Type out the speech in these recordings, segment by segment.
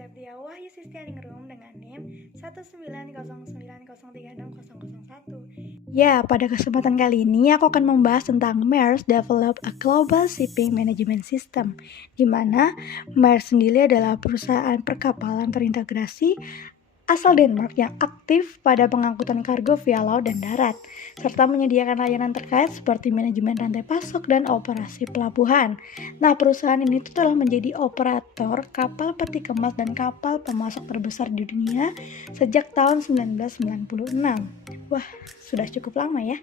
Septia Wahyu Sistianingrum dengan NIM 19090360001. Ya, pada kesempatan kali ini aku akan membahas tentang Maersk Develop a Global Shipping Management System, di mana Maersk sendiri adalah perusahaan perkapalan terintegrasi asal Denmark yang aktif pada pengangkutan kargo via laut dan darat, serta menyediakan layanan terkait seperti manajemen rantai pasok dan operasi pelabuhan. Nah, perusahaan ini tuh telah menjadi operator kapal peti kemas dan kapal pemasok terbesar di dunia sejak tahun 1996. Wah, sudah cukup lama ya.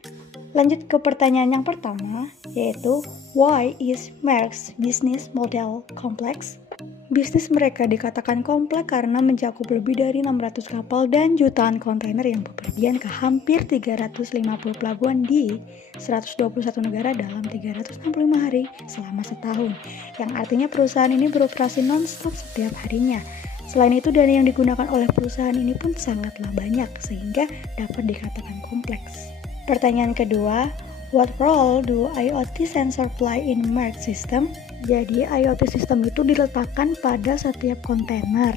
Lanjut ke pertanyaan yang pertama, yaitu why is Maersk's business model complex? Bisnis mereka dikatakan kompleks karena mencakup lebih dari 600 kapal dan jutaan kontainer yang bepergian ke hampir 350 pelabuhan di 121 negara dalam 365 hari selama setahun, yang artinya perusahaan ini beroperasi non-stop setiap harinya. Selain itu, dana yang digunakan oleh perusahaan ini pun sangatlah banyak, sehingga dapat dikatakan kompleks. Pertanyaan kedua, what role do IoT sensor play in Maersk system? Jadi IoT system itu diletakkan pada setiap kontainer.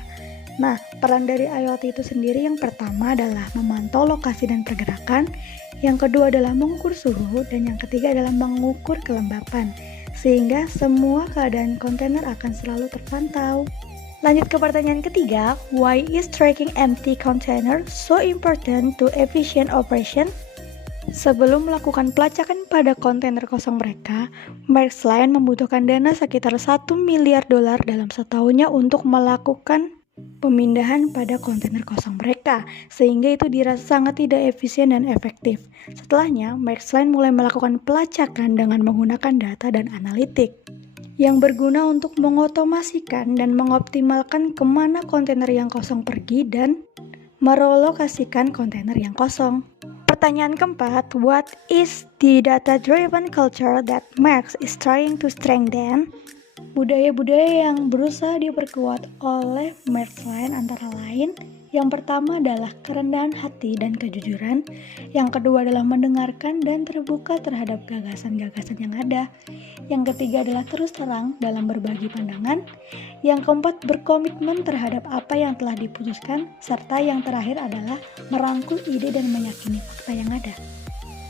Nah, peran dari IoT itu sendiri yang pertama adalah memantau lokasi dan pergerakan, yang kedua adalah mengukur suhu, dan yang ketiga adalah mengukur kelembapan, sehingga semua keadaan kontainer akan selalu terpantau. Lanjut ke pertanyaan ketiga, why is tracking empty container so important to efficient operation? Sebelum melakukan pelacakan pada kontainer kosong mereka, Maersk Line membutuhkan dana sekitar $1 miliar dalam setahunnya untuk melakukan pemindahan pada kontainer kosong mereka, sehingga itu dirasa sangat tidak efisien dan efektif. Setelahnya, Maersk Line mulai melakukan pelacakan dengan menggunakan data dan analitik yang berguna untuk mengotomasikan dan mengoptimalkan kemana kontainer yang kosong pergi dan merelokasikan kontainer yang kosong. Pertanyaan keempat, what is the data-driven culture that Maersk is trying to strengthen? Budaya-budaya yang berusaha diperkuat oleh Maersk Line antara lain, yang pertama adalah kerendahan hati dan kejujuran, yang kedua adalah mendengarkan dan terbuka terhadap gagasan-gagasan yang ada, yang ketiga adalah terus terang dalam berbagi pandangan, yang keempat berkomitmen terhadap apa yang telah diputuskan, serta yang terakhir adalah merangkul ide dan meyakini fakta yang ada.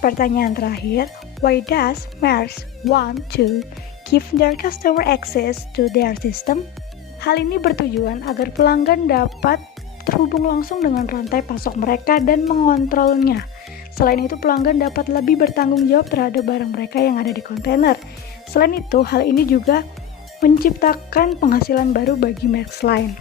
Pertanyaan terakhir, why does Maersk want to give their customer access to their system? Hal ini bertujuan agar pelanggan dapat terhubung langsung dengan rantai pasok mereka dan mengontrolnya. Selain itu, pelanggan dapat lebih bertanggung jawab terhadap barang mereka yang ada di kontainer. Selain itu, hal ini juga menciptakan penghasilan baru bagi Maersk Line.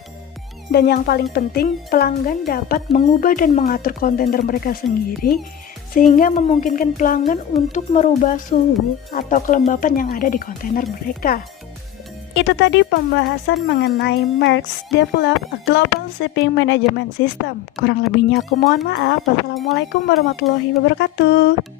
Dan yang paling penting, pelanggan dapat mengubah dan mengatur kontainer mereka sendiri, sehingga memungkinkan pelanggan untuk merubah suhu atau kelembapan yang ada di kontainer mereka. Itu tadi pembahasan mengenai Maersk Develop a Global Shipping Management System. Kurang lebihnya aku mohon maaf. Wassalamualaikum warahmatullahi wabarakatuh.